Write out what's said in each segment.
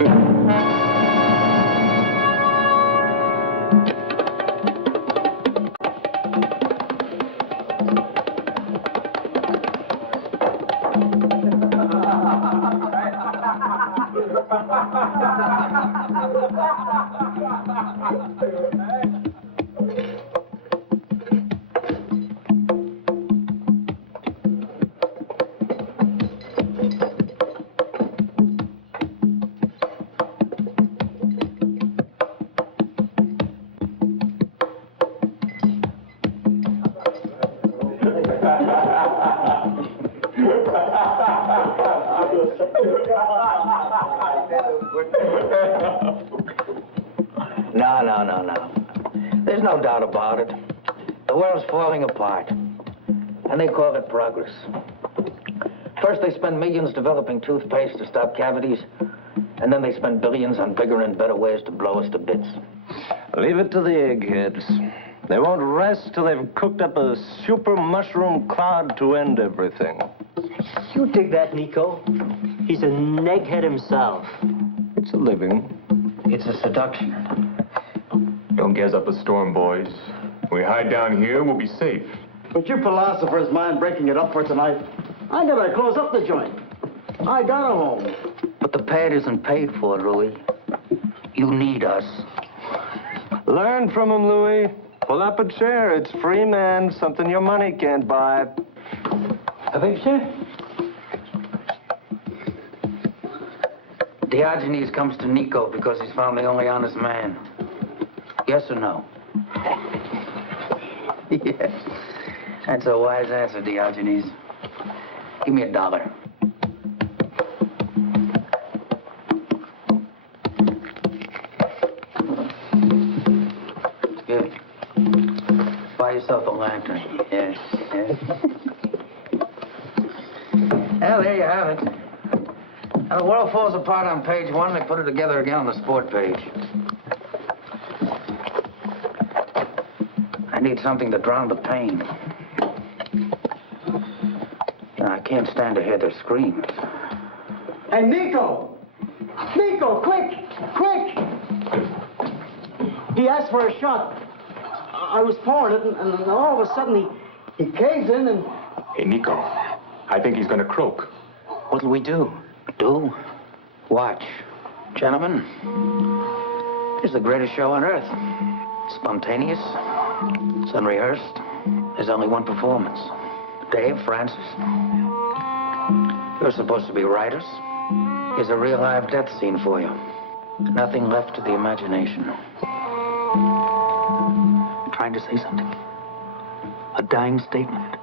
No. There's no doubt about it. The world's falling apart, and they call it progress. First, they spend millions developing toothpaste to stop cavities, and then they spend billions on bigger and better ways to blow us to bits. Leave it to the eggheads. They won't rest till they've cooked up a super mushroom cloud to end everything. You dig that, Nico? He's an egghead himself. It's a living. It's a seduction. Don't gas up a storm, boys. We hide down here, we'll be safe. But you philosophers mind breaking it up for tonight? I gotta close up the joint. I got a home. But the pad isn't paid for, Louis. You need us. Learn from him, Louis. Pull up a chair. It's free, man. Something your money can't buy. Avec ça? Diogenes comes to Nico because he's found the only honest man. Yes or no? Yes. That's a wise answer, Diogenes. Give me $1. Good. Buy yourself a lantern. Yes. Well, there you have it. Now, the world falls apart on page 1. They put it together again on the sport page. I need something to drown the pain. I can't stand to hear their screams. Hey, Nico! Nico, quick! Quick! He asked for a shot. I was pouring it, and all of a sudden he caves in and... Hey, Nico, I think he's gonna croak. What'll we do? Do? Watch. Gentlemen, this is the greatest show on earth. Spontaneous. It's unrehearsed. There's only one performance. Dave, Francis, you're supposed to be writers. Here's a real live death scene for you. Nothing left to the imagination. Trying to say something. A dying statement.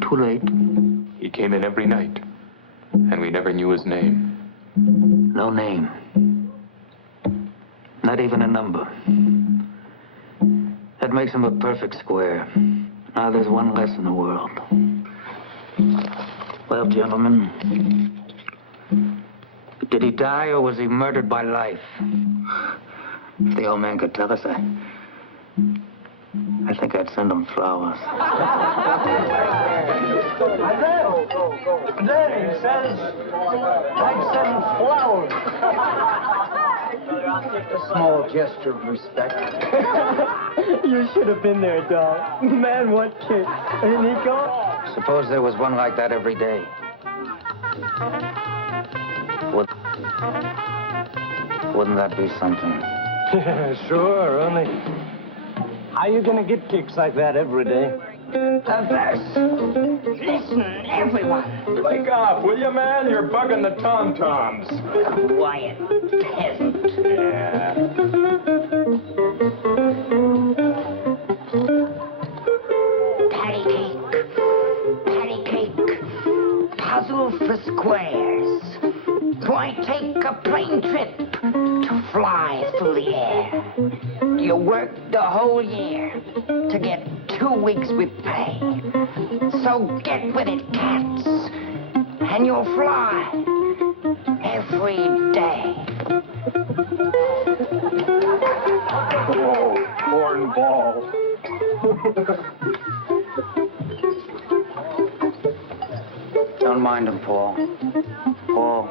Too late. He came in every night, and we never knew his name. No name. Not even a number. That makes him a perfect square. Now there's one less in the world. Well, gentlemen, did he die or was he murdered by life? If the old man could tell us, I think I'd send him flowers. There, he says, I'd send flowers. A small gesture of respect. You should have been there, Doc. Man, what kick. Hey, Nico? Suppose there was one like that every day. Wouldn't that be something? Yeah, sure, only... How you gonna get kicks like that every day? A verse. Listen, everyone. Lake off, will you, man? You're bugging the tom-toms. Quiet peasant. Yeah. Patty cake, puzzle for squares. Why take a plane trip to fly through the air? You work the whole year to get 2 weeks with pay. So get with it, cats, and you'll fly every day. Oh, cornball. Don't mind him, Paul. Paul,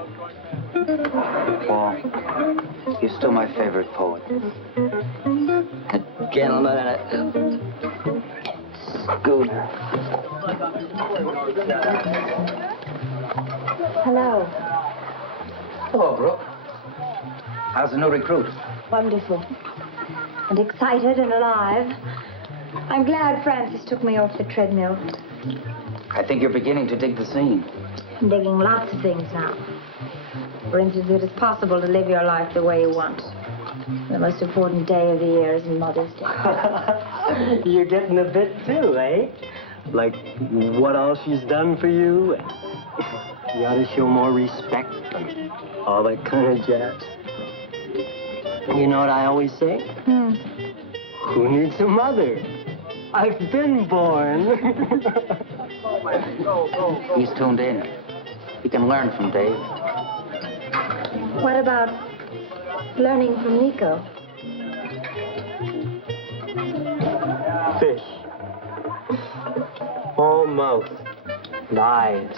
you're still my favorite poet. A gentleman and a scooter. Hello. Hello, Brooke. How's the new recruit? Wonderful. And excited and alive. I'm glad Francis took me off the treadmill. I think you're beginning to dig the scene. I'm digging lots of things now. For instance, it is possible to live your life the way you want. The most important day of the year is Mother's Day. You're getting a bit too, eh? Like what all she's done for you. You ought to show more respect and all that kind of jazz. You know what I always say? Who needs a mother? I've been born. He's tuned in. He can learn from Dave. What about learning from Nico? Fish. All mouth and eyes.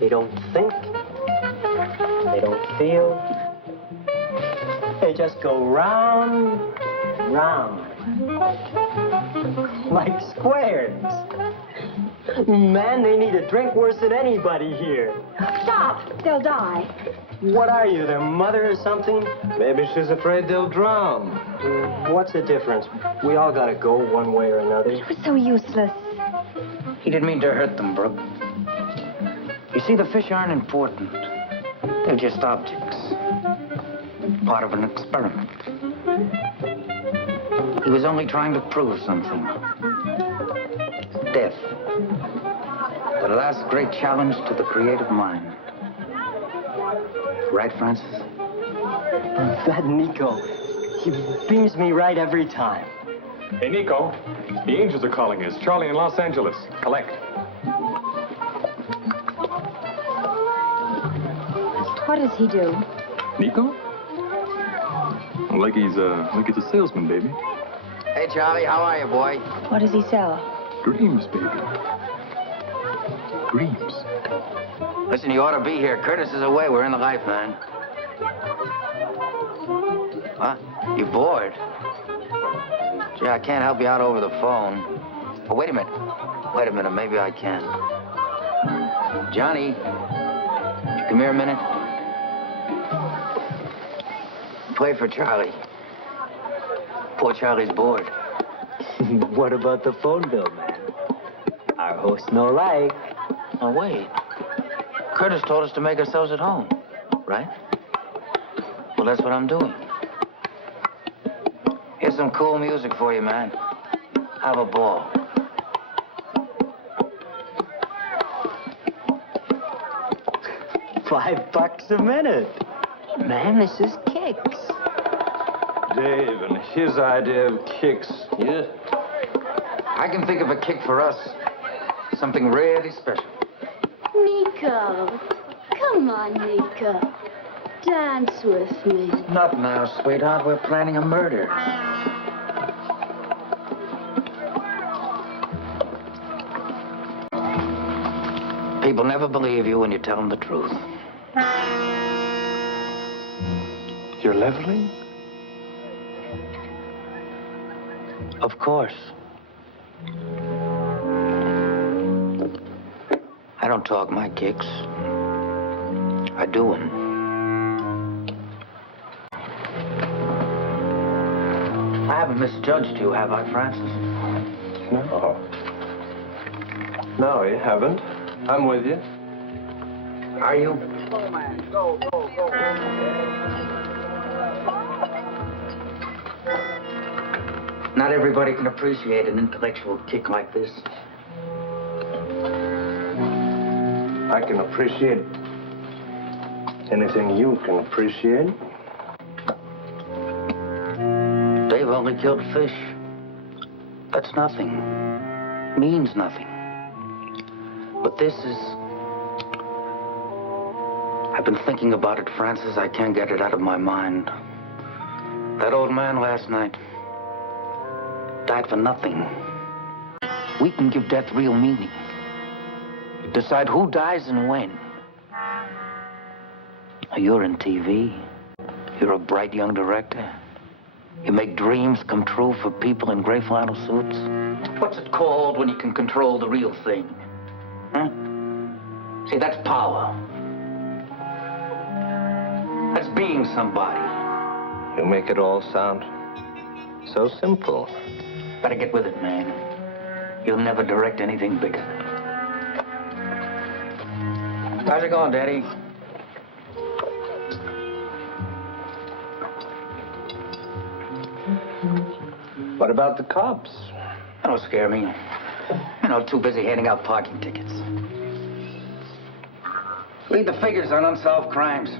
They don't think. They don't feel. They just go round, round. Like squares. Man, they need a drink worse than anybody here. Stop! They'll die. What are you, their mother or something? Maybe she's afraid they'll drown. What's the difference? We all gotta go one way or another. It was so useless. He didn't mean to hurt them, Brooke. You see, the fish aren't important. They're just objects. Part of an experiment. He was only trying to prove something. Death. The last great challenge to the creative mind. Right, Francis? That Nico, he beams me right every time. Hey, Nico, the Angels are calling us. Charlie in Los Angeles. Collect. What does he do? Nico? Like he's a salesman, baby. Hey, Charlie, how are you, boy? What does he sell? Dreams, baby. Dreams. Listen, you ought to be here. Curtis is away. We're in the life, man. Huh? You bored? Gee, I can't help you out over the phone. Oh, wait a minute. Wait a minute. Maybe I can. Johnny, would you come here a minute? Play for Charlie. Poor Charlie's bored. What about the phone bill, man? Our host no like. Oh, wait. Curtis told us to make ourselves at home, right? Well, that's what I'm doing. Here's some cool music for you, man. Have a ball. $5 a minute. Man, this is kicks. Dave and his idea of kicks. Yeah. I can think of a kick for us. Something really special. Nico, come on, Nico. Dance with me. Not now, sweetheart. We're planning a murder. People never believe you when you tell them the truth. You're leveling? Of course. I don't talk my kicks. I do them. I haven't misjudged you, have I, Francis? No. No, you haven't. I'm with you. Are you? Go, man. Go, go, go. Not everybody can appreciate an intellectual kick like this. I can appreciate anything you can appreciate. Dave only killed fish. That's nothing. Means nothing. But this is... I've been thinking about it, Francis. I can't get it out of my mind. That old man last night died for nothing. We can give death real meaning. decide who dies and when. You're in TV. You're a bright young director. You make dreams come true for people in gray flannel suits. What's it called when you can control the real thing? Huh? See, that's power. That's being somebody. You make it all sound so simple. Better get with it, man. You'll never direct anything bigger. How's it going, Daddy? What about the cops? That don't scare me. You know, too busy handing out parking tickets. Read the figures on unsolved crimes.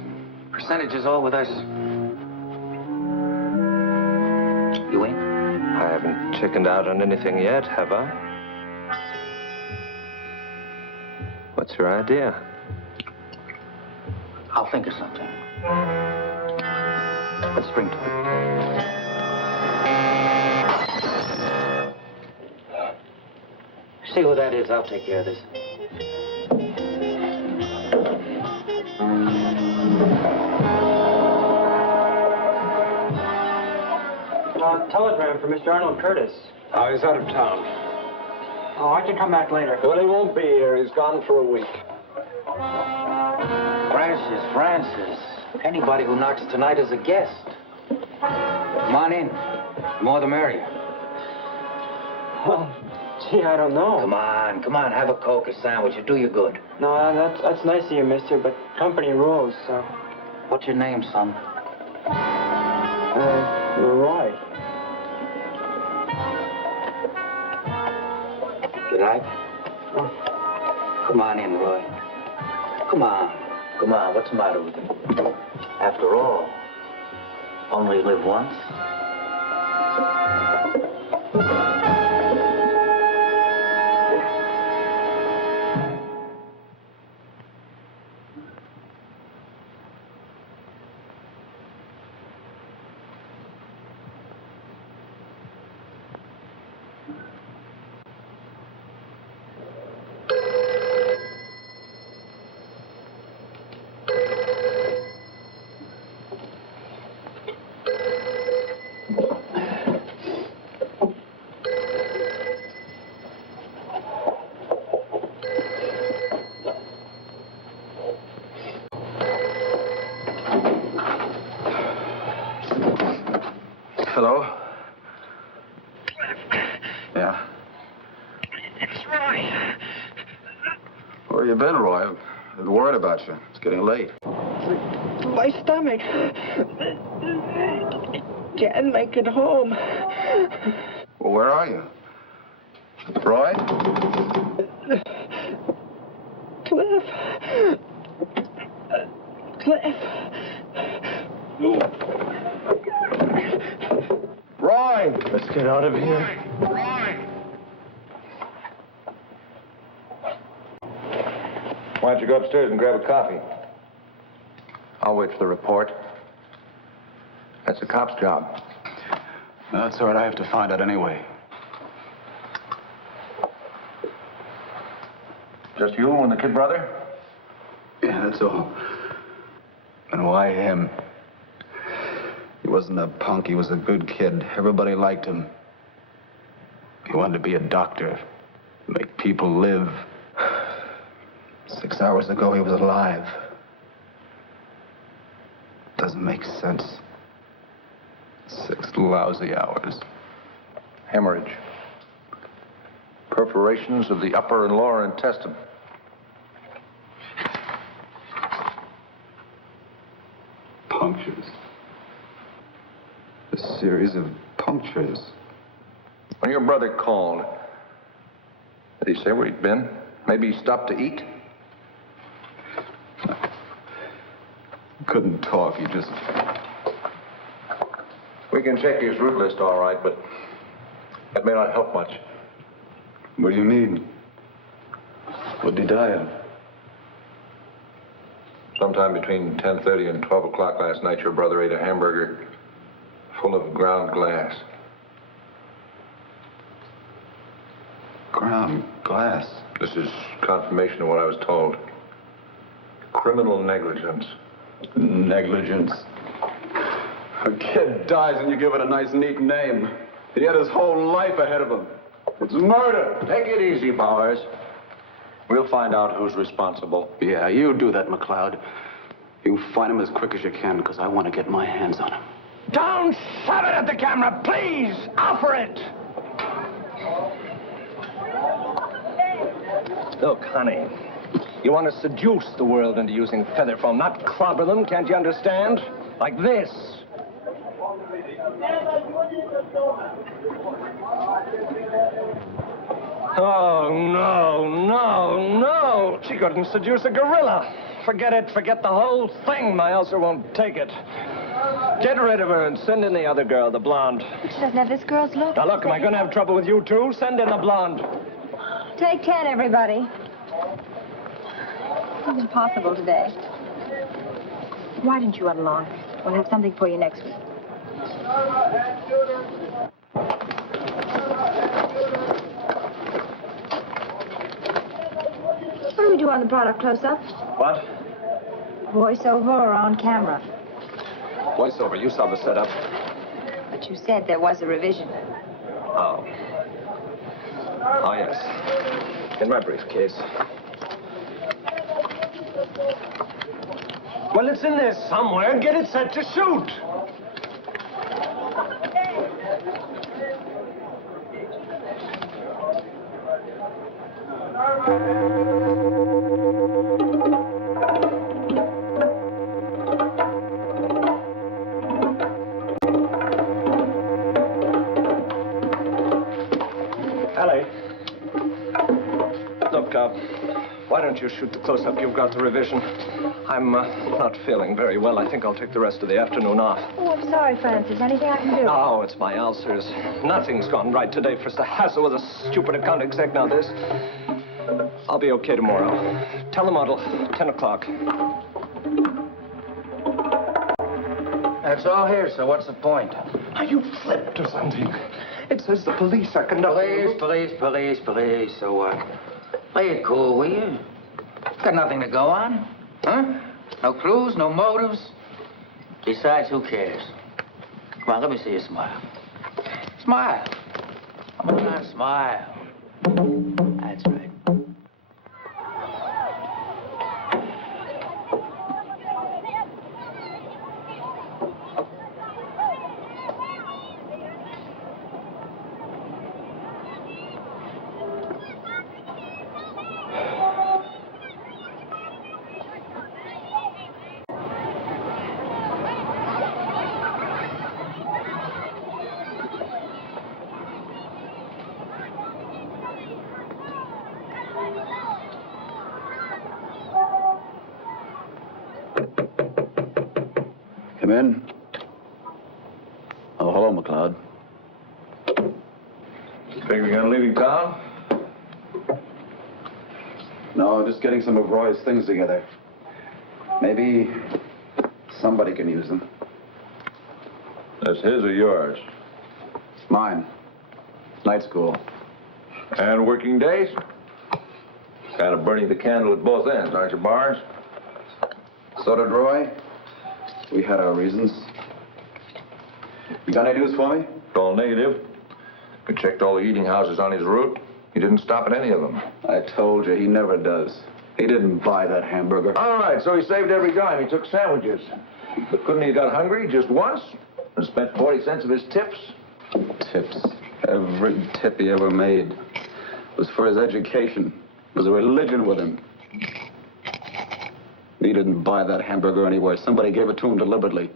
Percentages all with us. You in? I haven't chickened out on anything yet, have I? What's your idea? I'll think of something. Let's drink to it. See who that is. I'll take care of this. Telegram for Mr. Arnold Curtis. Oh, he's out of town. Oh, I can come back later. Well, he won't be here. He's gone for a week. Francis. Anybody who knocks tonight is a guest. Come on in. The more the merrier. Well, gee, I don't know. Come on. Have a Coke, a sandwich. It'll do you good. No, that's nice of you, mister, but company rules, so... What's your name, son? Roy. You like? Oh. Come on in, Roy. Come on. What's the matter with you? After all, only live once. Hello? Yeah? It's Roy. Where you been, Roy? I've been worried about you. It's getting late. My stomach. Can't make it home. Well, where are you? Roy? Cliff. Roy! Let's get out of here. Why don't you go upstairs and grab a coffee? I'll wait for the report. That's the cop's job. No, that's all right. I have to find out anyway. Just you and the kid brother? Yeah, that's all. And why him? He wasn't a punk. He was a good kid. Everybody liked him. He wanted to be a doctor, make people live. 6 hours ago, he was alive. Doesn't make sense. 6 lousy hours. Hemorrhage. Perforations of the upper and lower intestine. Punctures. A series of punctures. When your brother called, did he say where he'd been? Maybe he stopped to eat? Couldn't talk. He just... We can check his route list all right, but that may not help much. What do you mean? What did he die of? Sometime between 10:30 and 12 o'clock last night, your brother ate a hamburger full of ground glass. Ground glass. This is confirmation of what I was told. Criminal negligence. Negligence. A kid dies and you give it a nice, neat name. He had his whole life ahead of him. It's murder. Take it easy, Bowers. We'll find out who's responsible. Yeah, you do that, McLeod. You find him as quick as you can, because I want to get my hands on him. Don't shove it at the camera, please! Offer it! Look, honey, you want to seduce the world into using feather foam, not clobber them, can't you understand? Like this. Oh, no. She couldn't seduce a gorilla. Forget it, forget the whole thing. My ulcer won't take it. Get rid of her and send in the other girl, the blonde. She doesn't have this girl's look. Now, look, am I going to have trouble with you, too? Send in the blonde. Take 10, everybody. It's impossible today. Why didn't you run along? We'll have something for you next week. What do we do on the product close-up? What? Voiceover or on camera? Voiceover, you saw the setup. But you said there was a revision. Oh. Oh, yes. In my briefcase. Well, it's in there somewhere. Get it set to shoot. Ellie. Look, why don't you shoot the close-up? You've got the revision. I'm not feeling very well. I think I'll take the rest of the afternoon off. Oh, I'm sorry, Francis. Anything I can do? Oh, it's my ulcers. Nothing's gone right today. First the hassle with a stupid account exec, now this. I'll be okay tomorrow. Tell the model, 10 o'clock. That's all here, so what's the point? Are you flipped or something? It says the police are conducting... Police, so what? Play it cool, will you? Got nothing to go on, huh? No clues, no motives. Besides, who cares? Come on, let me see you smile. Smile. Come on, smile. That's right. Come in. Oh, hello, McLeod. Think we're gonna leave town? No, just getting some of Roy's things together. Maybe somebody can use them. That's his or yours? Mine. Night school. And working days? Kind of burning the candle at both ends, aren't you, Barnes? So did Roy. We had our reasons. You got any news for me? It's all negative. We checked all the eating houses on his route. He didn't stop at any of them. I told you, he never does. He didn't buy that hamburger. All right, so he saved every dime. He took sandwiches. But couldn't he have got hungry just once and spent 40 cents of his tips? Tips. Every tip he ever made was for his education. It was a religion with him. He didn't buy that hamburger anywhere. Somebody gave it to him deliberately.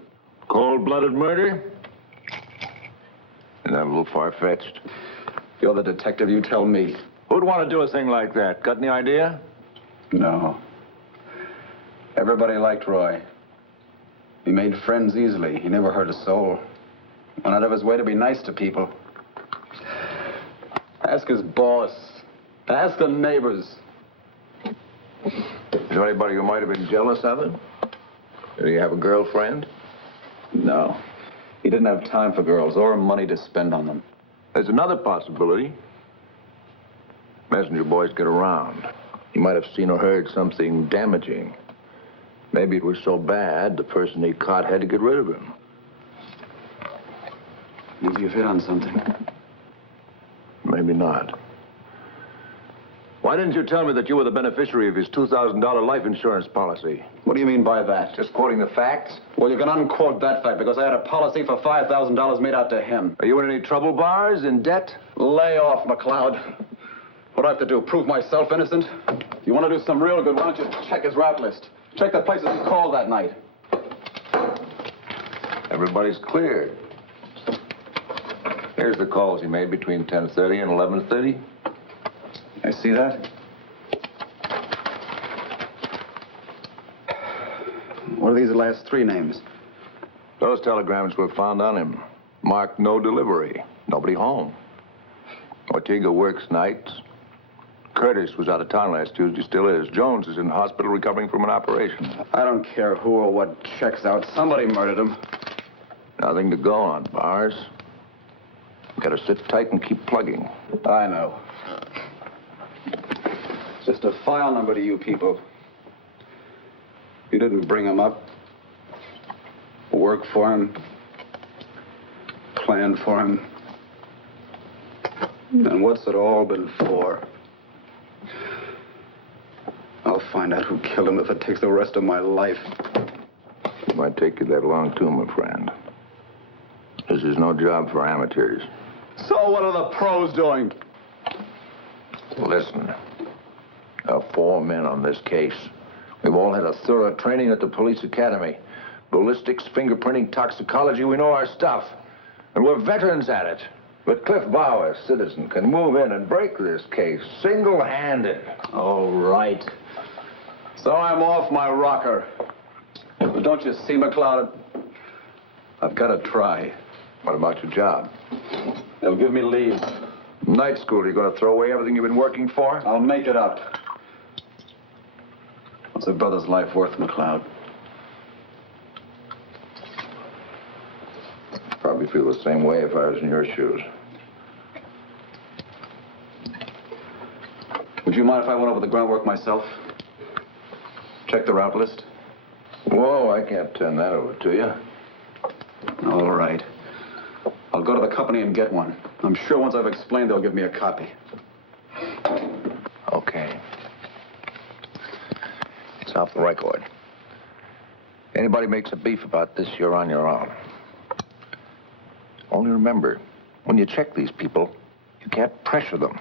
Cold-blooded murder? Isn't that a little far-fetched? You're the detective, you tell me. Who'd want to do a thing like that? Got any idea? No. Everybody liked Roy. He made friends easily. He never hurt a soul. Went out of his way to be nice to people. Ask his boss. Ask the neighbors. Is there anybody who might have been jealous of him? Did he have a girlfriend? No. He didn't have time for girls or money to spend on them. There's another possibility. Messenger boys get around. He might have seen or heard something damaging. Maybe it was so bad, the person he caught had to get rid of him. Maybe you've hit on something. Maybe not. Why didn't you tell me that you were the beneficiary of his $2,000 life insurance policy? What do you mean by that? Just quoting the facts? Well, you can unquote that fact because I had a policy for $5,000 made out to him. Are you in any trouble, Bars? In debt? Lay off, McLeod. What do I have to do? Prove myself innocent? If you want to do some real good, why don't you check his rap list? Check the places he called that night. Everybody's cleared. Here's the calls he made between 10:30 and 11:30. I see that. What are these last three names? Those telegrams were found on him. Marked no delivery. Nobody home. Ortega works nights. Curtis was out of town last Tuesday, still is. Jones is in hospital recovering from an operation. I don't care who or what checks out. Somebody murdered him. Nothing to go on, Bars. Gotta sit tight and keep plugging. I know. Just a file number to you people. You didn't bring him up, work for him, plan for him. Then what's it all been for? I'll find out who killed him if it takes the rest of my life. It might take you that long, too, my friend. This is no job for amateurs. So what are the pros doing? Listen, there are 4 men on this case. We've all had a thorough training at the police academy. Ballistics, fingerprinting, toxicology, we know our stuff. And we're veterans at it. But Cliff Bauer, citizen, can move in and break this case single-handed. Oh, right. So I'm off my rocker. But don't you see, McLeod? I've got to try. What about your job? They'll give me leave. Night school, you're going to throw away everything you've been working for? I'll make it up. What's a brother's life worth, McLeod? Probably feel the same way if I was in your shoes. Would you mind if I went over the groundwork myself? Check the route list? Whoa, I can't turn that over to you. All right. I'll go to the company and get one. I'm sure once I've explained, they'll give me a copy. Okay. It's off the record. Anybody makes a beef about this, you're on your own. Only remember, when you check these people, you can't pressure them.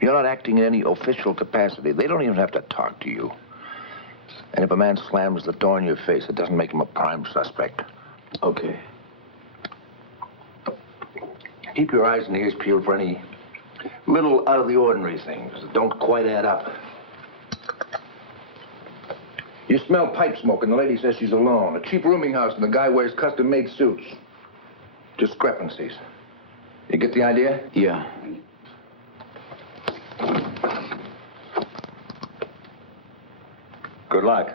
You're not acting in any official capacity. They don't even have to talk to you. And if a man slams the door in your face, it doesn't make him a prime suspect. Okay. Keep your eyes and ears peeled for any little out-of-the-ordinary things that don't quite add up. You smell pipe smoke, and the lady says she's alone. A cheap rooming house, and the guy wears custom-made suits. Discrepancies. You get the idea? Yeah. Good luck.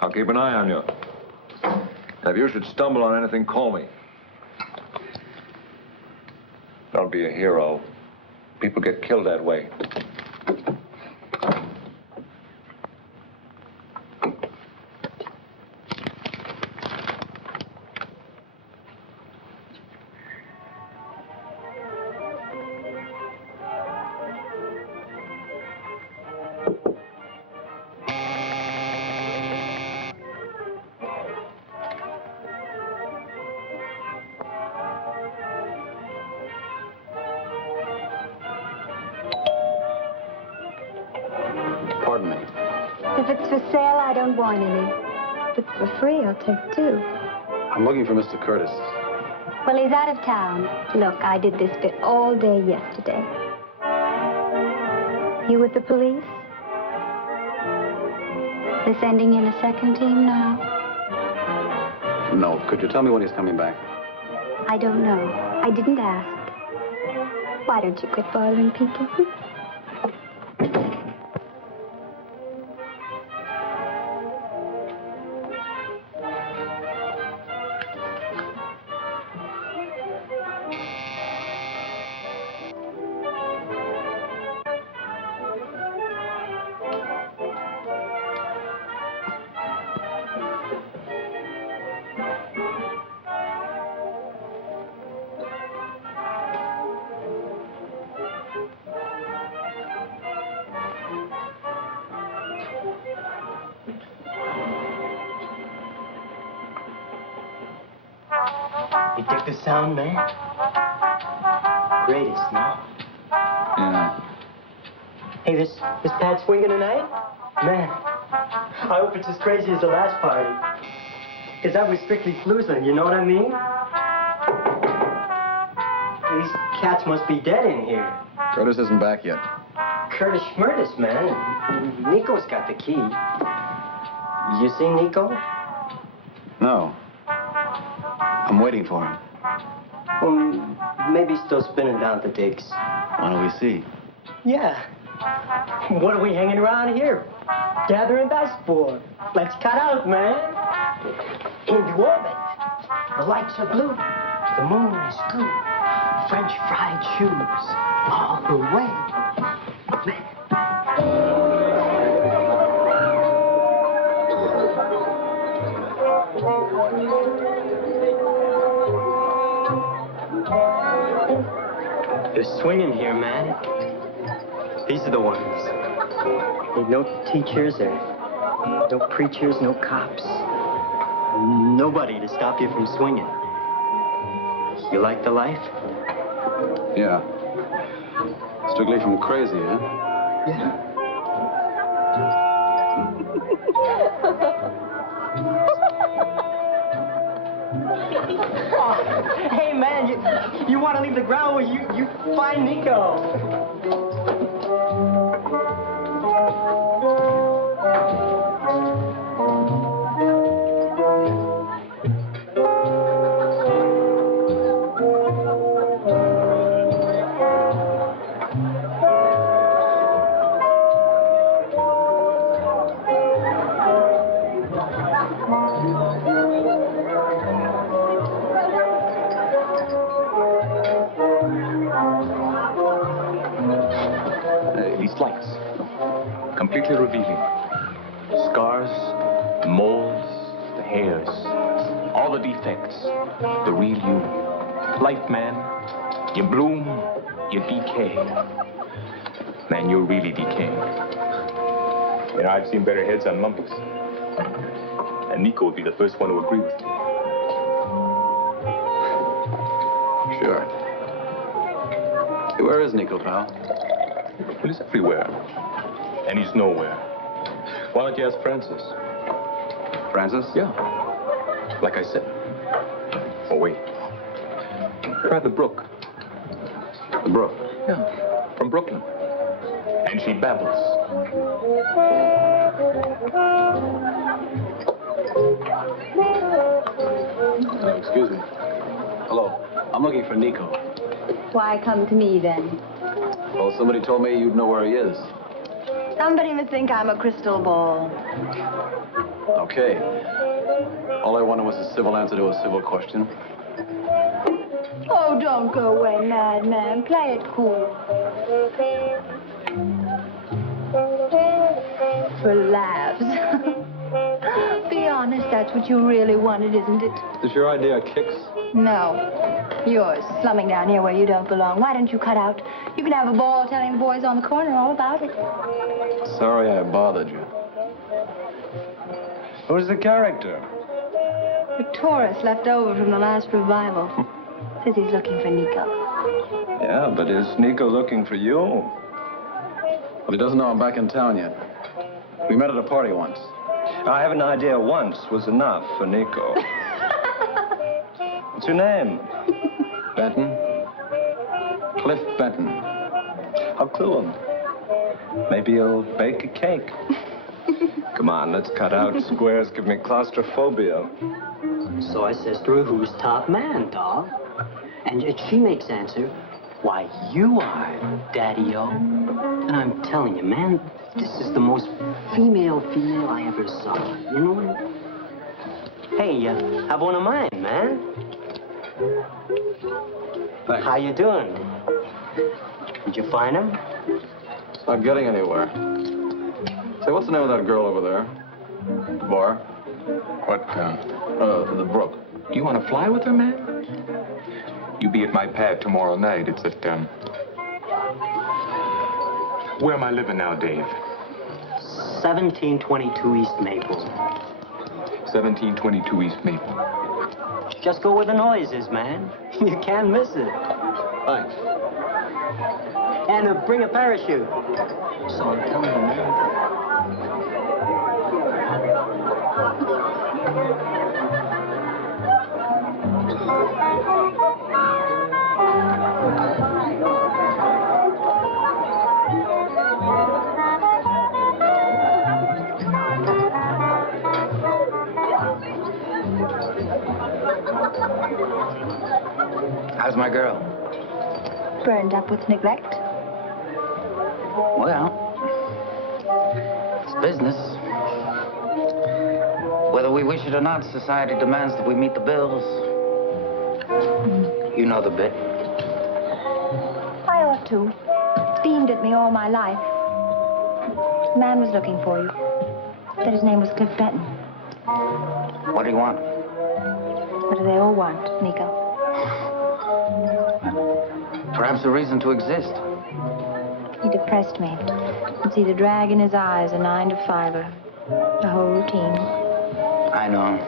I'll keep an eye on you. If you should stumble on anything, call me. Don't be a hero. People get killed that way. Pardon me. If it's for sale, I don't want any. If it's for free, I'll take 2. I'm looking for Mr. Curtis. Well, he's out of town. Look, I did this bit all day yesterday. You with the police? They're sending in a second team now? No. Could you tell me when he's coming back? I don't know. I didn't ask. Why don't you quit bothering people? You dig the sound, man? Greatest, no? Yeah. Hey, this pad swinging tonight? Man, I hope it's as crazy as the last party. Because that was strictly flusing, you know what I mean? These cats must be dead in here. Curtis isn't back yet. Curtis Schmurtis, man. Nico's got the key. You see Nico? No. I'm waiting for him. Well, maybe he's still spinning down at the digs. Why don't we see? Yeah. What are we hanging around here? Gathering dust for? Let's cut out, man. Into orbit. The lights are blue. The moon is good. French fried shoes. All the way. They're swinging here, man. These are the ones. Ain't no teachers or no preachers, no cops. Nobody to stop you from swinging. You like the life? Yeah. Strictly from crazy, huh? Yeah. Oh, hey, man, you want to leave the ground where you find Nico. Lights, completely revealing. Scars, moles, the hairs, all the defects, the real you. Light, man, you bloom, you decay. Man, you're really decaying. You know, I've seen better heads on mummies. And Nico would be the first one to agree with me. Sure. Hey, where is Nico, pal? Well, he's everywhere. And he's nowhere. Why don't you ask Francis? Francis? Yeah. Like I said. Oh, wait. Try the Brook. The Brook? Yeah. From Brooklyn. And she babbles. Excuse me. Hello. I'm looking for Nico. Why come to me, then? Well, somebody told me you'd know where he is. Somebody must think I'm a crystal ball. Okay. All I wanted was a civil answer to a civil question. Oh, don't go away, madman. Play it cool. For laughs. Be honest, that's what you really wanted, isn't it? Is this your idea of kicks? No. Yours, slumming down here where you don't belong. Why don't you cut out? You can have a ball telling the boys on the corner all about it. Sorry I bothered you. Who's the character? A tourist left over from the last revival. Says he's looking for Nico. Yeah, but is Nico looking for you? Well, he doesn't know I'm back in town yet. We met at a party once. I have an idea once was enough for Nico. What's your name? Benton? Cliff Benton. I'll clue him. Maybe he'll bake a cake. Come on, let's cut out. Squares give me claustrophobia. So I says to her, who's top man, dog? And she makes answer, why, you are, Daddy-O. And I'm telling you, man, this is the most female I ever saw. You know what? Hey, have one of mine, man. Thanks. How you doing? Did you find him? Not getting anywhere. Say, what's the name of that girl over there? The bar? What, The Brook. do you want to fly with her, man? You be at my pad tomorrow night. It's at, where am I living now, Dave? 1722 East Maple. 1722 East Maple. Just go where the noise is, man. You can't miss it. Thanks. And bring a parachute. So I'm telling you, man. How's my girl? Burned up with neglect. Well, it's business. Whether we wish it or not, society demands that we meet the bills. You know the bit. I ought to. It's beamed at me all my life. A man was looking for you. Said his name was Cliff Benton. What do you want? What do they all want, Nico? Perhaps a reason to exist. He depressed me. You'd see the drag in his eyes, a 9-to-5er. The whole routine. I know.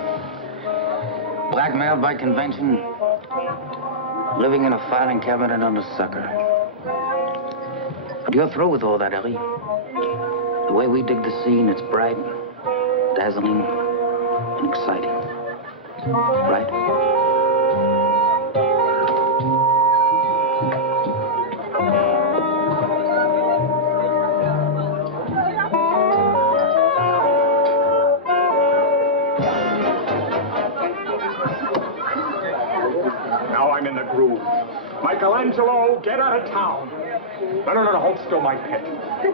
Blackmailed by convention. Living in a filing cabinet under sucker. But you're through with all that, Ellie. The way we dig the scene, it's bright, dazzling, and exciting. Right? Michelangelo, get out of town. No, hold still, my pet.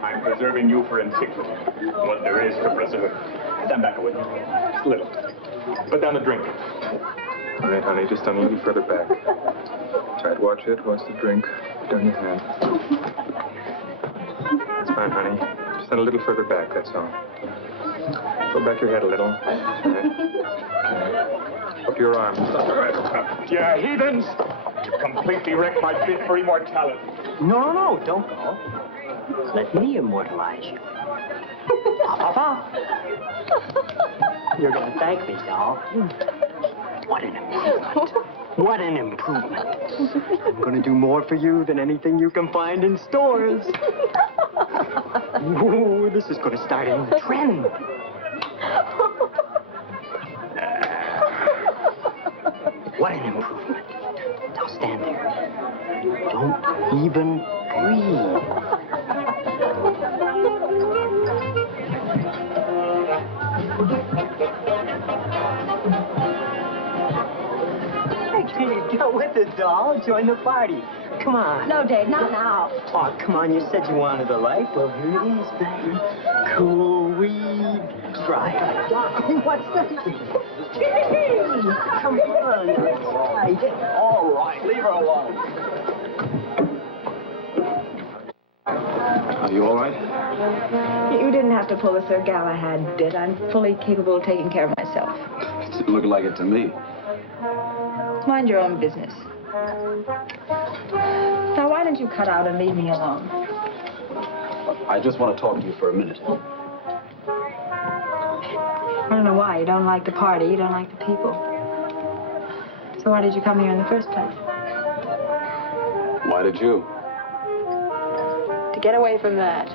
I'm preserving you for antiquity. What there is to preserve. Stand back a little. Just a little. Put down the drink. All right, honey, just stand a little further back. Try to watch it. Watch the drink. Put down your hand. That's fine, honey. Just stand a little further back, that's all. Throw back your head a little. All right. Okay. Up your arms. Yeah, heathens! You completely wrecked my bid for immortality. No, don't go. Let me immortalize you. Papa. You're gonna thank me, doll. What an improvement. What an improvement. I'm gonna do more for you than anything you can find in stores. Ooh, this is gonna start a new trend. What an improvement. Now stand there. Don't even breathe. Hey, go with the doll. Join the party. Come on. No, Dave, not now. Oh, come on. You said you wanted a life. Well, here it is, baby. Cool weed. Try it. What's that? Come on. All right, leave her alone. Are you all right? You didn't have to pull the Sir Galahad bit. I'm fully capable of taking care of myself. It looked like it to me. Mind your own business. Now, why don't you cut out and leave me alone? I just want to talk to you for a minute. I don't know why. You don't like the party. You don't like the people. So why did you come here in the first place? Why did you? To get away from that.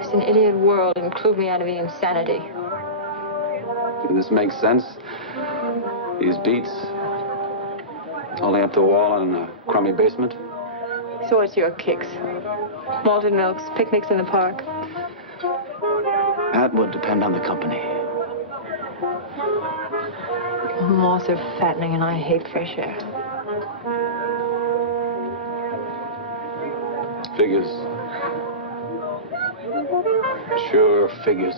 It's an idiot world. Include me out of the insanity. This makes sense. These beats, only up the wall in a crummy basement. So what's your kicks? Malted milks, picnics in the park. That would depend on the company. Moths are fattening and I hate fresh air. Figures. Sure, figures.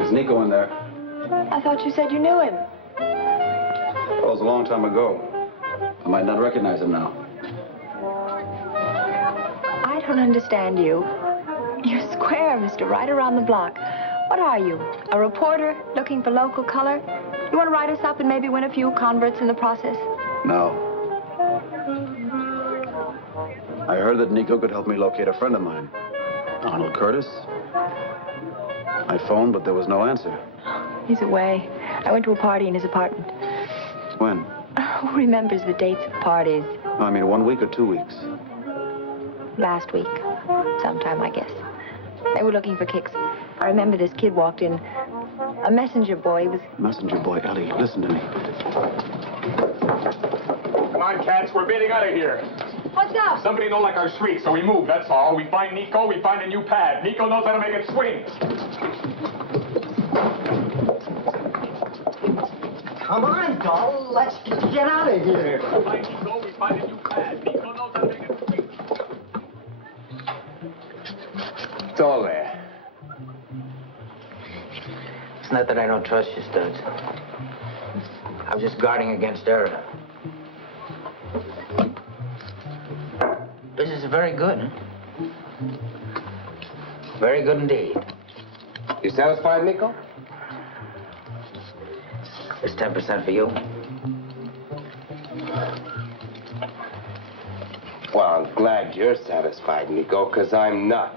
Is Nico in there? I thought you said you knew him. Well, it was a long time ago. I might not recognize him now. I don't understand you. You're square, mister, right around the block. What are you, a reporter looking for local color? You want to write us up and maybe win a few converts in the process? No. I heard that Nico could help me locate a friend of mine. Arnold Curtis. I phoned, but there was no answer. He's away. I went to a party in his apartment. When? Who remembers the dates of parties? I mean, 1 week or 2 weeks? Last week. Sometime, I guess. They were looking for kicks. I remember this kid walked in. A messenger boy. He was... Messenger boy, Ellie, listen to me. Come on, cats, we're beating out of here. What's up? Somebody don't like our streak, so we move, that's all. We find Nico, we find a new pad. Nico knows how to make it swing. Come on, doll. Let's get out of here. We find Nico, we find a new pad. Nico knows how to make it swing. It's all there. It's not that I don't trust you, Studs. I'm just guarding against error. Business is very good, huh? Very good indeed. You satisfied, Nico? It's 10% for you. Well, I'm glad you're satisfied, Nico, because I'm not.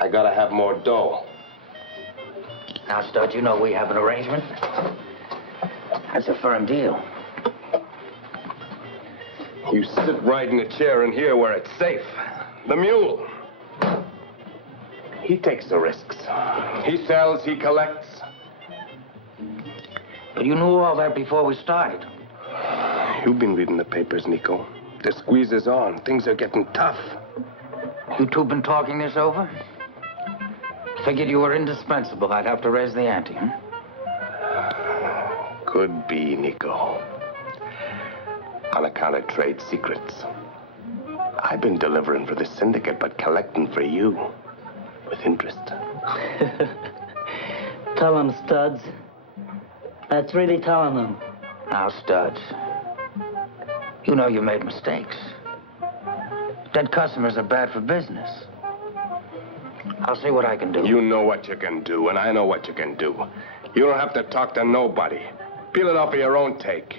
I gotta have more dough. Now, Studs, you know we have an arrangement. That's a firm deal. You sit right in the chair in here where it's safe. The mule. He takes the risks. He sells, he collects. But you knew all that before we started. You've been reading the papers, Nico. The squeeze is on. Things are getting tough. You two been talking this over? Figured you were indispensable. I'd have to raise the ante, huh? Could be, Nico. On account of trade secrets. I've been delivering for the syndicate, but collecting for you. With interest. Tell him, Studs. That's really telling them. Now, Studs, you know you made mistakes. Dead customers are bad for business. I'll see what I can do. You know what you can do, and I know what you can do. You don't have to talk to nobody. Peel it off of your own take.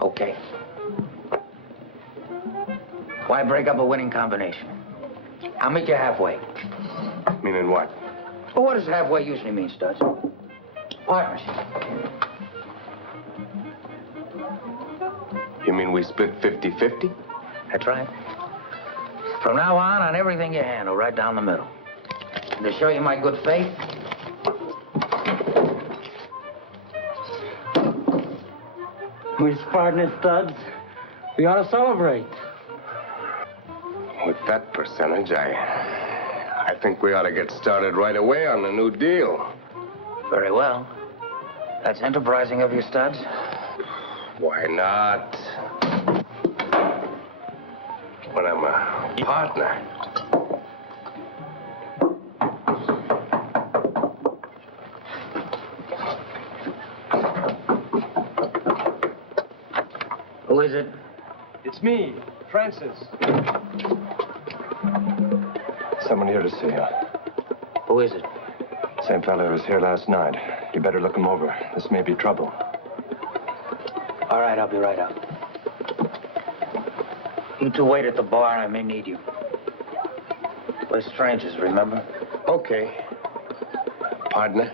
Okay. Why break up a winning combination? I'll meet you halfway. Meaning what? Well, what does halfway usually mean, Studs? Partnership. You mean we split 50-50? That's right. From now on everything you handle, right down the middle. And to show you my good faith, We're partners, Studs. We ought to celebrate. With that percentage, I think we ought to get started right away on the new deal. very well. That's enterprising of you, Studs. Why not? When I'm a partner. Who is it? It's me, Francis. Someone here to see you. Who is it? Same fellow who was here last night. You better look him over. This may be trouble. All right, I'll be right out. You two wait at the bar. I may need you. We're strangers, remember? Okay. Partner.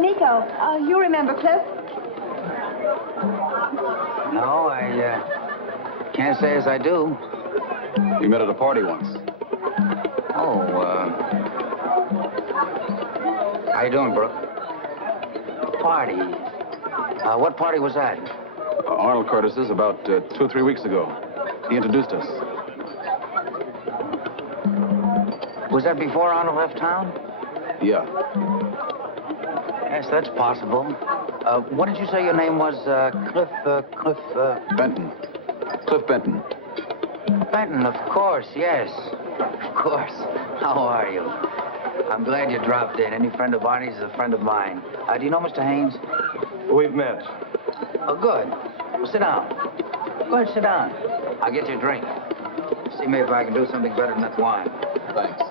Nico, you remember Cliff? No, I can't say as I do. We met at a party once. Oh, how you doing, Brooke? Party? What party was that? Arnold Curtis's about 2 or 3 weeks ago. He introduced us. Was that before Arnold left town? Yeah. Yes, that's possible. What did you say your name was? Cliff, Benton. Cliff Benton. Benton, of course, yes. Of course. How are you? I'm glad you dropped in. Any friend of Arnie's is a friend of mine. Do you know Mr. Haynes? We've met. Oh, good. Well, sit down. Go ahead, sit down. I'll get you a drink. See me if I can do something better than that wine. Thanks.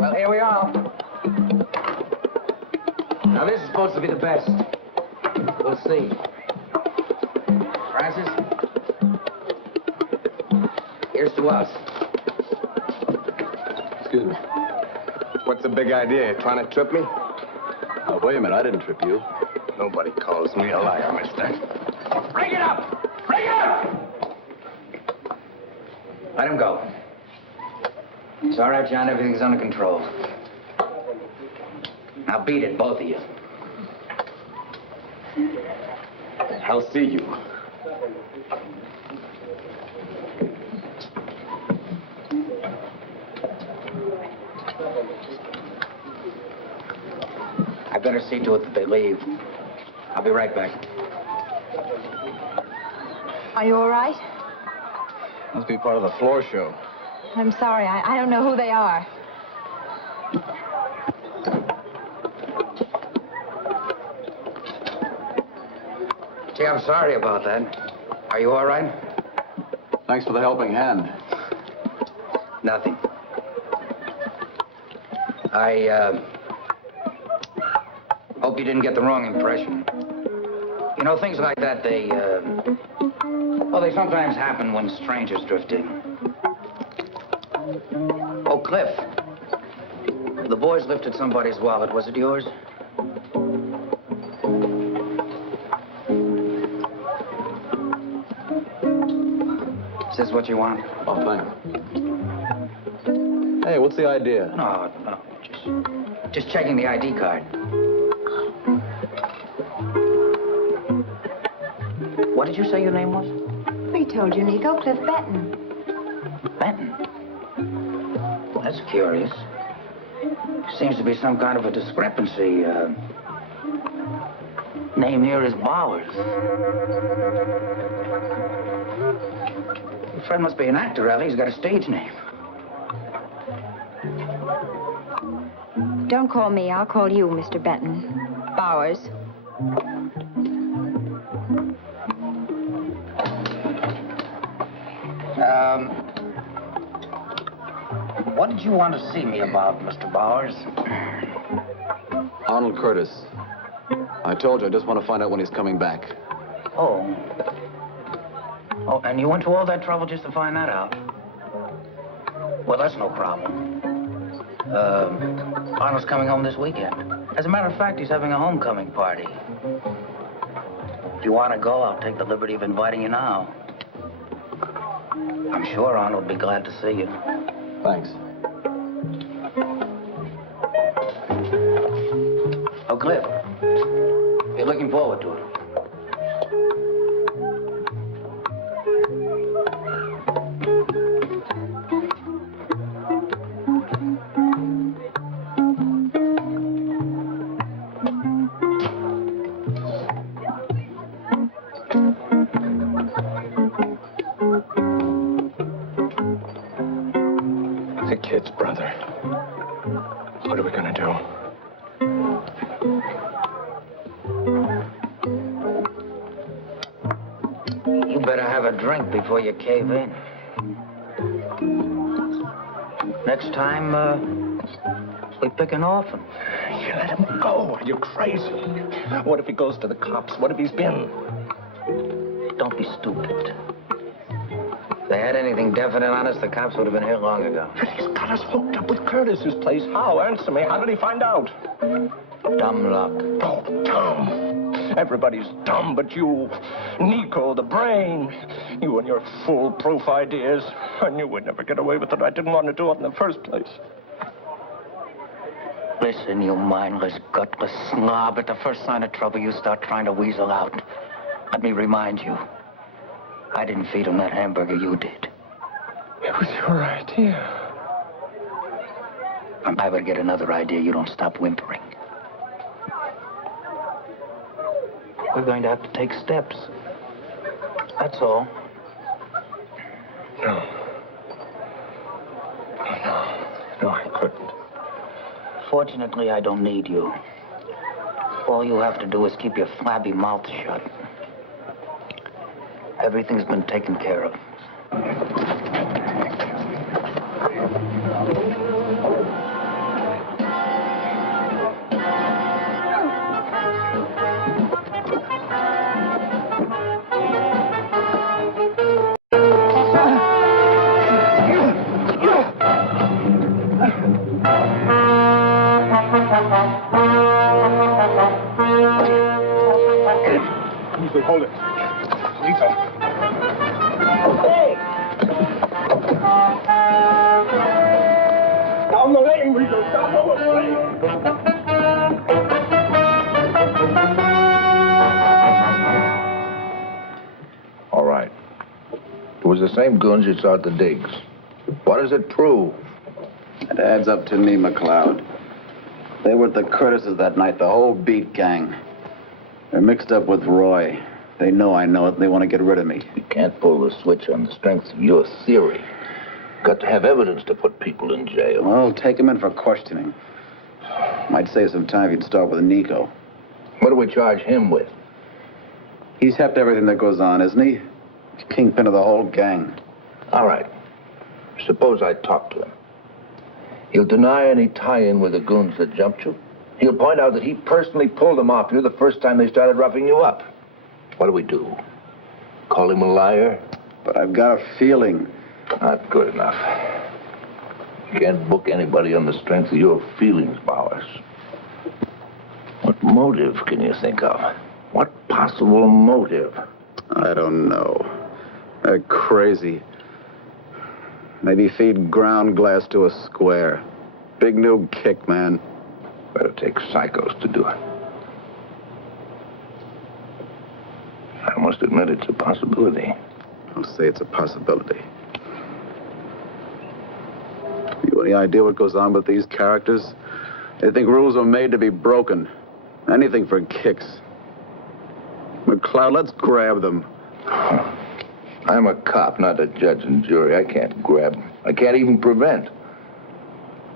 Well, here we are. Now, this is supposed to be the best. We'll see. Francis? Here's to us. Excuse me. What's the big idea? You trying to trip me? Oh, wait a minute. I didn't trip you. Nobody calls me a liar, mister. Bring it up! Bring it up! Let him go. It's all right, John. Everything's under control. Now beat it, both of you. I'll see you. I better see to it that they leave. I'll be right back. Are you all right? Must be part of the floor show. I'm sorry. I don't know who they are. Gee, I'm sorry about that. Are you all right? Thanks for the helping hand. Nothing. I hope you didn't get the wrong impression. You know, things like that, they sometimes happen when strangers drift in. Oh, Cliff. The boys lifted somebody's wallet. Was it yours? Is this what you want? Oh, thanks. Hey, what's the idea? No. Just checking the ID card. What did you say your name was? We told you, Nico. Cliff Benton. Benton? Well, that's curious. Seems to be some kind of a discrepancy. Name here is Bowers. Your friend must be an actor, Ellie. He's got a stage name. Don't call me. I'll call you, Mr. Benton. Bowers. What did you want to see me about, Mr. Bowers? Arnold Curtis. I told you, I just want to find out when he's coming back. Oh, and you went to all that trouble just to find that out? Well, that's no problem. Arnold's coming home this weekend. As a matter of fact, he's having a homecoming party. If you want to go, I'll take the liberty of inviting you now. I'm sure Arnold will be glad to see you. Thanks. Oh, Cliff, you're looking forward to it. The kids, brother. What are we gonna do? You better have a drink before you cave in. Next time, we pick an orphan. You let him go. Are you crazy? What if he goes to the cops? What if he's been? Don't be stupid. If they had anything definite on us, the cops would have been here long ago. But he's got us hooked up with Curtis's place. How? Answer me. How did he find out? Dumb luck. Oh, dumb. Everybody's dumb but you. Nico, the brain. You and your foolproof ideas. I knew we'd never get away with it. I didn't want to do it in the first place. Listen, you mindless, gutless slob. At the first sign of trouble, you start trying to weasel out. Let me remind you, I didn't feed him that hamburger, you did. It was your idea. If I ever get another idea, you don't stop whimpering. We're going to have to take steps. That's all. No. No, I couldn't. Fortunately, I don't need you. All you have to do is keep your flabby mouth shut. Everything's been taken care of. Hold it. Lisa. Hey! Down the lane, Lisa. Down the lane. All right. It was the same goons you saw at the digs. What does it prove? It adds up to me, McLeod. They were at the Curtis's that night, the whole beat gang. They're mixed up with Roy. They know I know it, and they want to get rid of me. You can't pull the switch on the strength of your theory. Got to have evidence to put people in jail. Well, take them in for questioning. Might save some time if you'd start with Nico. What do we charge him with? He's hepped everything that goes on, isn't he? He's kingpin of the whole gang. All right. Suppose I talk to him. He'll deny any tie-in with the goons that jumped you. He'll point out that he personally pulled them off you the first time they started roughing you up. What do we do? Call him a liar? But I've got a feeling. Not good enough. You can't book anybody on the strength of your feelings, Bowers. What motive can you think of? What possible motive? I don't know. They're crazy. Maybe feed ground glass to a square. Big new kick, man. Better take psychos to do it. I must admit it's a possibility. I'll say it's a possibility. You any idea what goes on with these characters? They think rules are made to be broken. Anything for kicks. McLeod, let's grab them. I'm a cop, not a judge and jury. I can't grab them. I can't even prevent.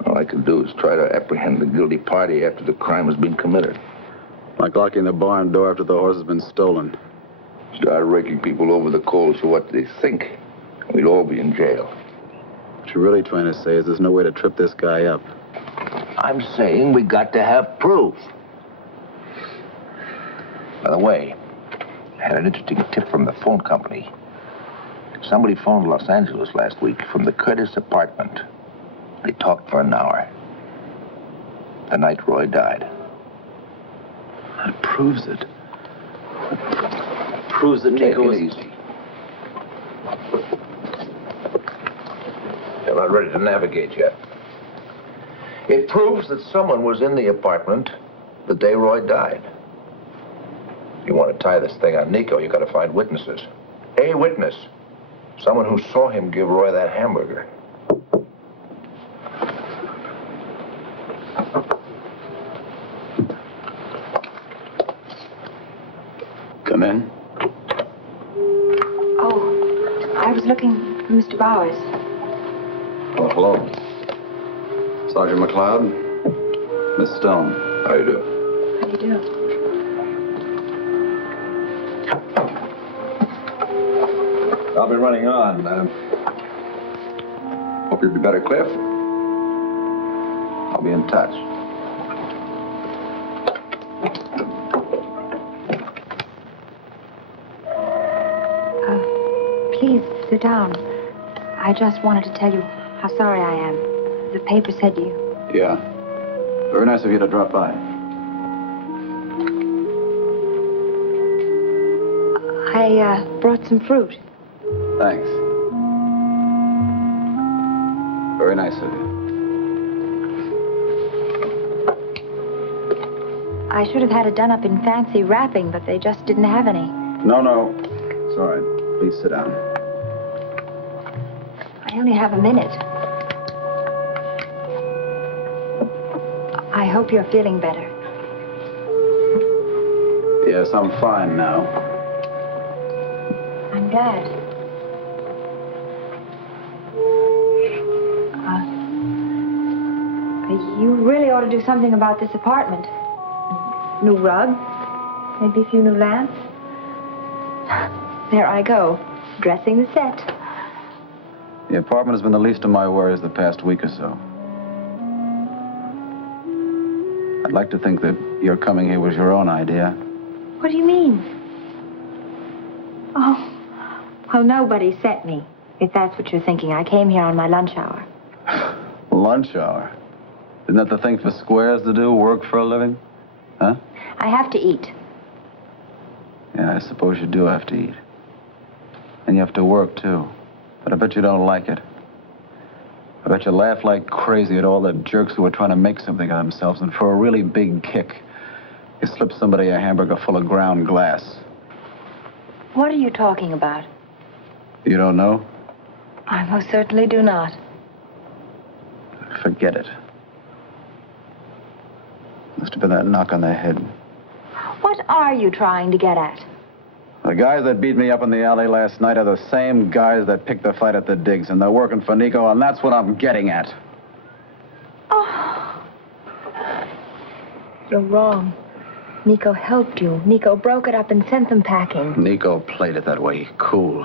All I can do is try to apprehend the guilty party after the crime has been committed. Like locking the barn door after the horse has been stolen. Start raking people over the coals for what they think. We'd all be in jail. What you're really trying to say is there's no way to trip this guy up. I'm saying we got to have proof. By the way, I had an interesting tip from the phone company. Somebody phoned Los Angeles last week from the Curtis apartment. They talked for an hour. The night Roy died. That proves it. Proves that Nico was... Take it easy. You're not ready to navigate yet. It proves that someone was in the apartment the day Roy died. If you want to tie this thing on Nico, you got to find witnesses. A witness. Someone who saw him give Roy that hamburger. Come in. Oh, I was looking for Mr. Bowers. Oh, hello. Sergeant McLeod. Miss Stone. How you do? How do you do? I'll be running on. Hope you'll be better, Cliff. I'll be in touch. Please sit down. I just wanted to tell you how sorry I am. The paper said you. Yeah. Very nice of you to drop by. I brought some fruit. Thanks. Very nice of you. I should have had it done up in fancy wrapping, but they just didn't have any. No. It's all right. Please sit down. I only have a minute. I hope you're feeling better. Yes, I'm fine now. I'm glad. You really ought to do something about this apartment. New rug, maybe a few new lamps. There I go, dressing the set. The apartment has been the least of my worries the past week or so. I'd like to think that your coming here was your own idea. What do you mean? Oh, well, nobody sent me, if that's what you're thinking. I came here on my lunch hour. Lunch hour? Isn't that the thing for squares to do, work for a living? Huh? I have to eat. Yeah, I suppose you do have to eat. And you have to work, too. But I bet you don't like it. I bet you laugh like crazy at all the jerks who are trying to make something of themselves, and for a really big kick, you slip somebody a hamburger full of ground glass. What are you talking about? You don't know? I most certainly do not. Forget it. Must have been that knock on the head. What are you trying to get at? The guys that beat me up in the alley last night are the same guys that picked the fight at the digs, and they're working for Nico, and that's what I'm getting at. Oh. You're wrong. Nico helped you. Nico broke it up and sent them packing. Nico played it that way. Cool.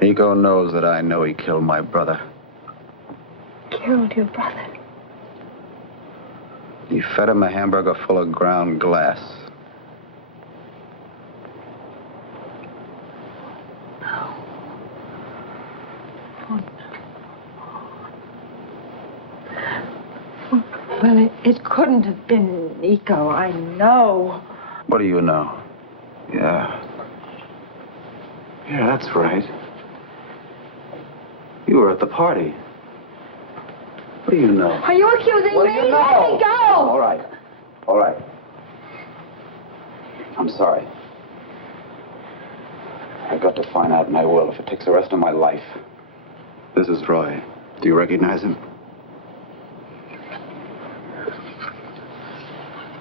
Nico knows that I know he killed my brother. Killed your brother? He fed him a hamburger full of ground glass. Well, it couldn't have been Nico, I know. What do you know? Yeah. Yeah, that's right. You were at the party. What do you know? Are you accusing What me? do you know? Let me go! All right. All right. I'm sorry. I've got to find out, and I will, if it takes the rest of my life. This is Roy. Do you recognize him?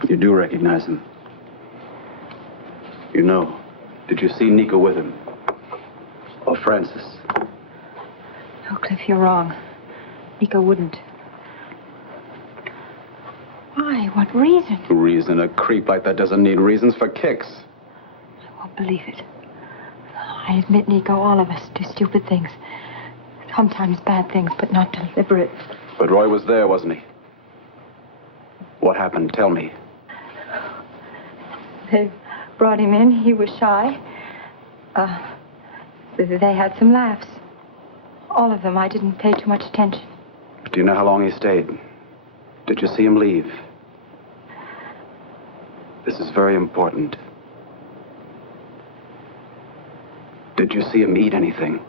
You do recognize him. You know. Did you see Nico with him? Or Francis? No, Cliff, you're wrong. Nico wouldn't. Why? What reason? Reason? A creep like that doesn't need reasons for kicks. I won't believe it. I admit, Nico, all of us do stupid things. Sometimes bad things, but not deliberate. But Roy was there, wasn't he? What happened? Tell me. They brought him in. He was shy. They had some laughs. All of them. I didn't pay too much attention. Do you know how long he stayed? Did you see him leave? This is very important. Did you see him eat anything?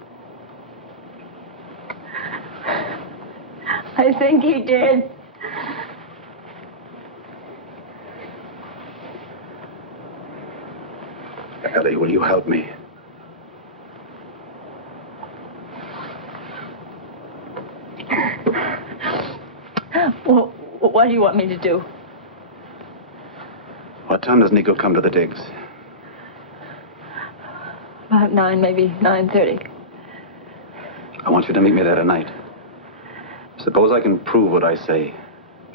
I think he did. Ellie, will you help me? Well, what do you want me to do? What time does Nico come to the digs? About 9, maybe 9:30. I want you to meet me there tonight. Suppose I can prove what I say.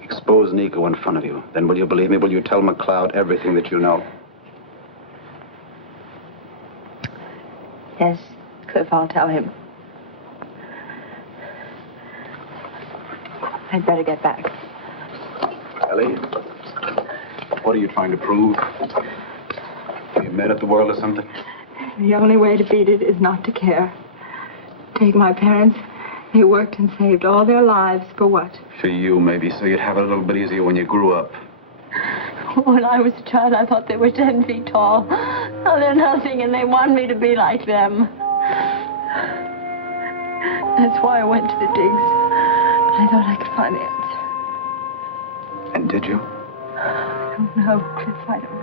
Expose Nico in front of you. Then will you believe me? Will you tell McLeod everything that you know? Yes, Cliff, I'll tell him. I'd better get back. Ellie, what are you trying to prove? Are you mad at the world or something? The only way to beat it is not to care. Take my parents. They worked and saved all their lives for what? For you, maybe, so you'd have it a little bit easier when you grew up. When I was a child, I thought they were 10 feet tall. Now they're nothing, and they want me to be like them. That's why I went to the digs. I thought I could find the answer. And did you? I don't know, Cliff, I don't know.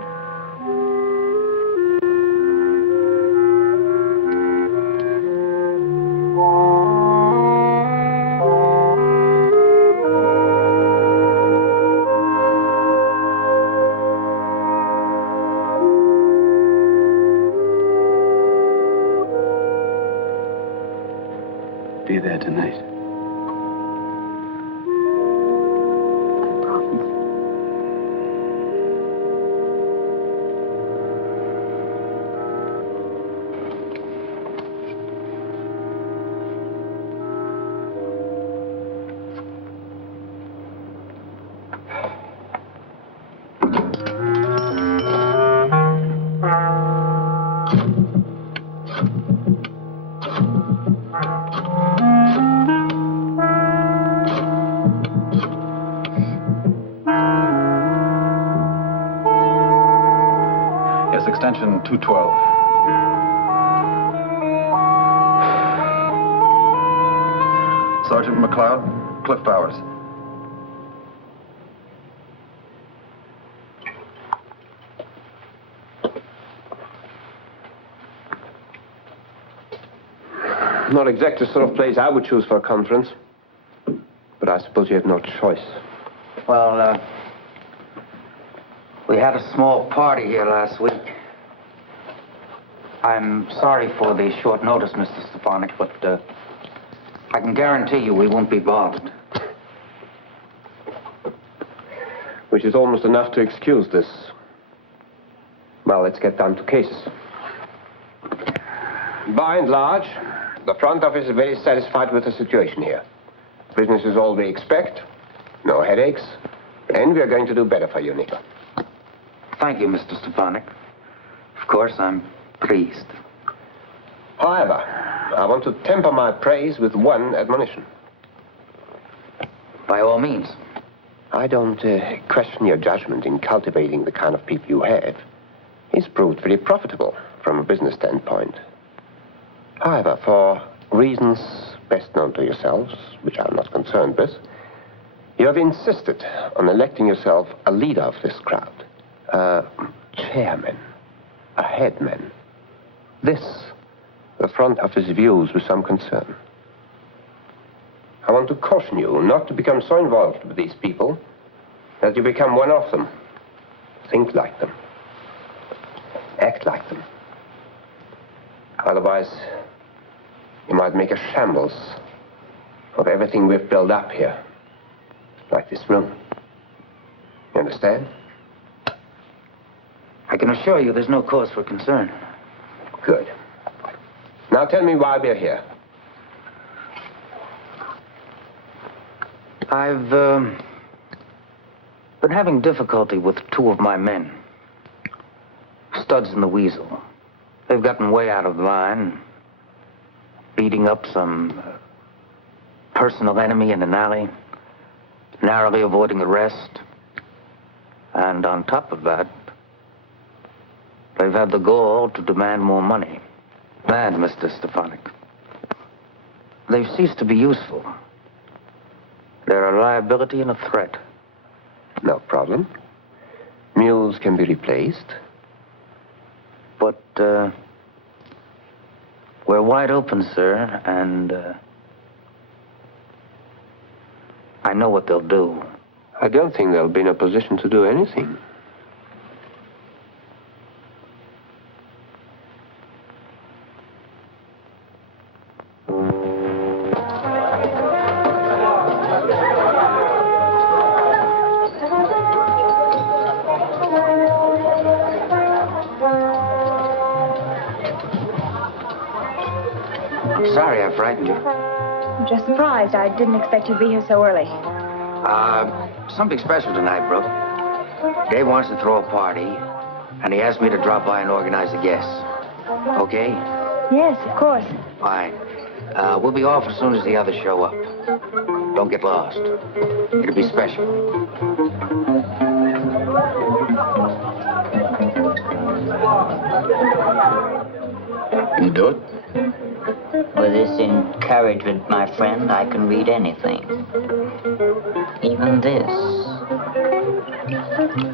Be there tonight. I promise. Yes, extension 212. Sergeant McLeod, Cliff Bowers. Not exactly the sort of place I would choose for a conference. But I suppose you have no choice. Well, we had a small party here last week. I'm sorry for the short notice, Mr. Stefanik, but I can guarantee you we won't be bothered. Which is almost enough to excuse this. Well, let's get down to cases. By and large, the front office is very satisfied with the situation here. Business is all we expect, no headaches, and we are going to do better for you, Nico. Thank you, Mr. Stefanik. Of course, I'm pleased. However, I want to temper my praise with one admonition. By all means. I don't question your judgment in cultivating the kind of people you have. It's proved very profitable from a business standpoint. However, for reasons best known to yourselves, which I'm not concerned with, you have insisted on electing yourself a leader of this crowd, a chairman, a headman. This, the front office views with some concern. I want to caution you not to become so involved with these people that you become one of them. Think like them. Act like them. Otherwise, you might make a shambles of everything we've built up here. Like this room. You understand? I can assure you there's no cause for concern. Good. Now tell me why we're here. I've been having difficulty with two of my men. Studs and the Weasel. They've gotten way out of line, beating up some personal enemy in an alley, narrowly avoiding arrest. And on top of that, they've had the gall to demand more money. And, Mr. Stefanik, they've ceased to be useful. They're a liability and a threat. No problem. Mules can be replaced. But, we're wide open, sir, and, I know what they'll do. I don't think they'll be in a position to do anything. Sorry I frightened you. I'm just surprised. I didn't expect you'd be here so early. Something special tonight, Brooke. Dave wants to throw a party, and he asked me to drop by and organize the guests. Okay? Yes, of course. Fine. We'll be off as soon as the others show up. Don't get lost. It'll be special. do it? With this encouragement, my friend, I can read anything. Even this.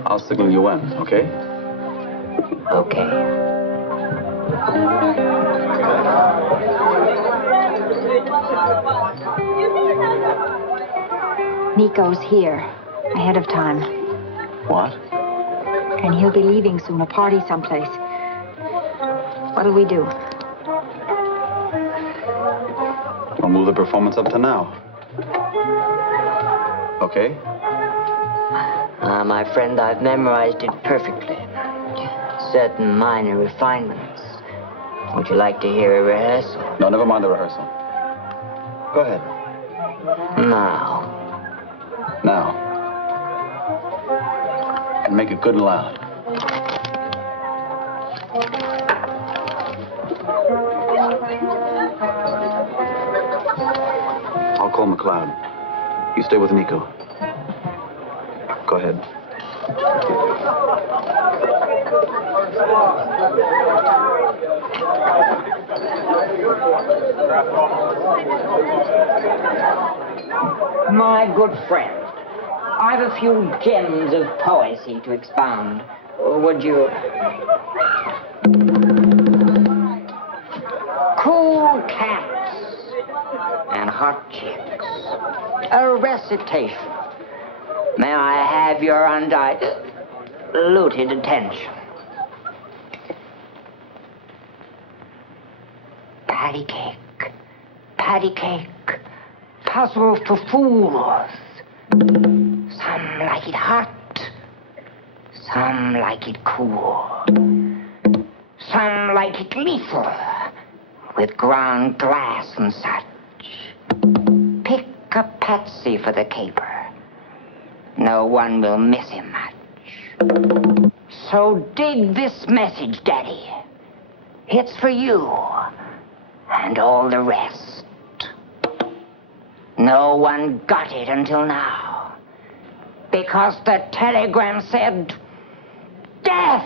I'll signal you in, okay? Okay. Nico's here, ahead of time. What? And he'll be leaving soon, a party someplace. What'll we do? We'll move the performance up to now. Okay? My friend, I've memorized it perfectly. Certain minor refinements. Would you like to hear a rehearsal? No, never mind the rehearsal. Go ahead. Now. Now. And make it good and loud. I'll call McLeod. You stay with Nico. Go ahead. My good friend, I've a few gems of poesy to expound. Would you... Cool cats and hot chicks. A recitation. May I have your undiluted attention? Patty cake, puzzle for fools. Some like it hot, some like it cool. Some like it lethal, with ground glass and such. Pick a patsy for the caper. No one will miss him much. So dig this message, Daddy. It's for you and all the rest. No one got it until now, because the telegram said, death!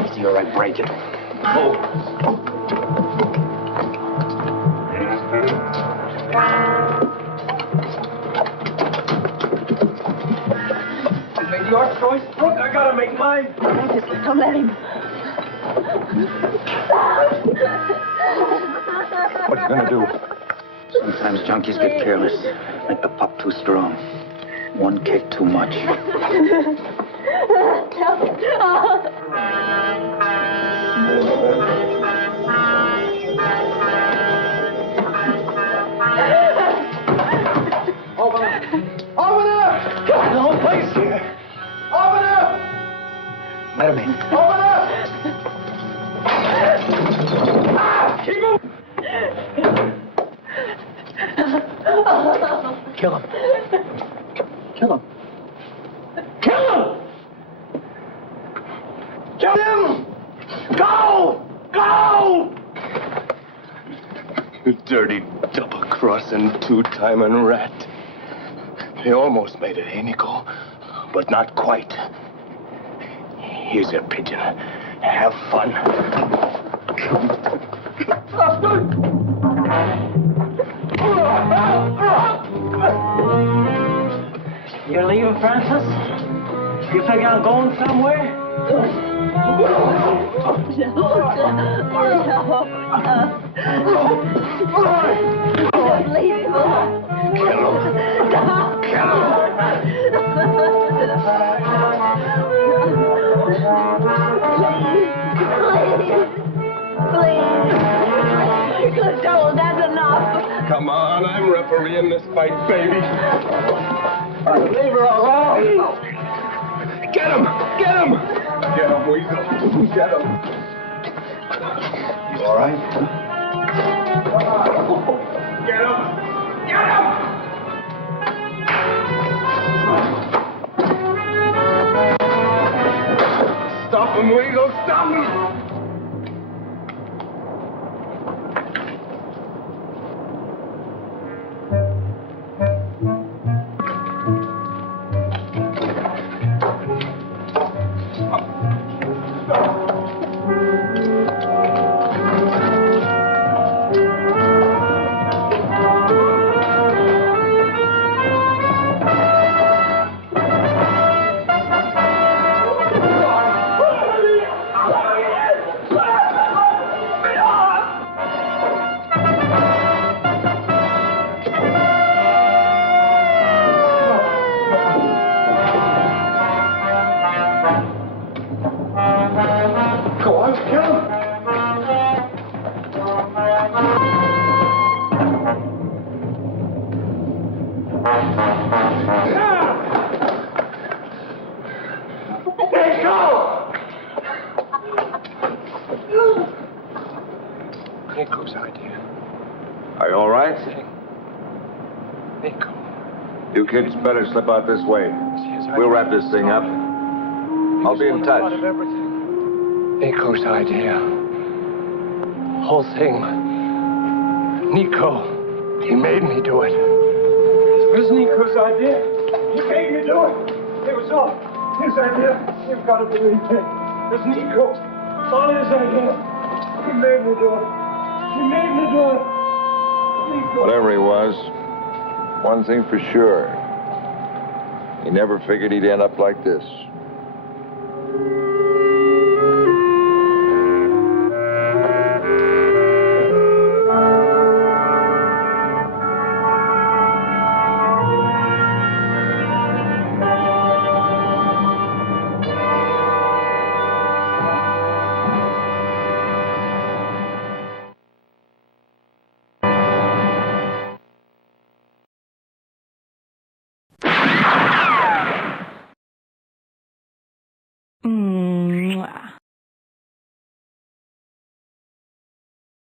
Easy, or I break it. Oh. You made your choice. Look, I gotta make mine. Don't let him. What are you gonna do? Sometimes junkies get careless. Make the pup too strong. One kick too much. Open up! Open up! No place here. Open up! Let him in. Open up! Keep him! Kill him. Kill him. Kill him! Kill him! Go! Go! You dirty double-crossing, two-timing rat. They almost made it, eh, Nico? But not quite. Here's your pigeon. Have fun. You're leaving, Francis? You figure on going somewhere? Don't, that's enough. Come on, I'm refereeing this fight, baby. Leave her alone! Get him! Get him! Get him, Weasel. Get him. You all right? Get him! Get him! Stop him, Weasel! Stop him! Nico's idea. Are you all right? Nico. You kids better slip out this way. We'll wrap this thing up. I'll be in touch. Nico's idea. Whole thing. Nico. He made me do it. It was Nico's idea. He made me do it. It was all his idea. You've got to believe me. It was Nico. All his idea. He made me do it. He made me do it. Nico. Whatever he was, one thing for sure. He never figured he'd end up like this.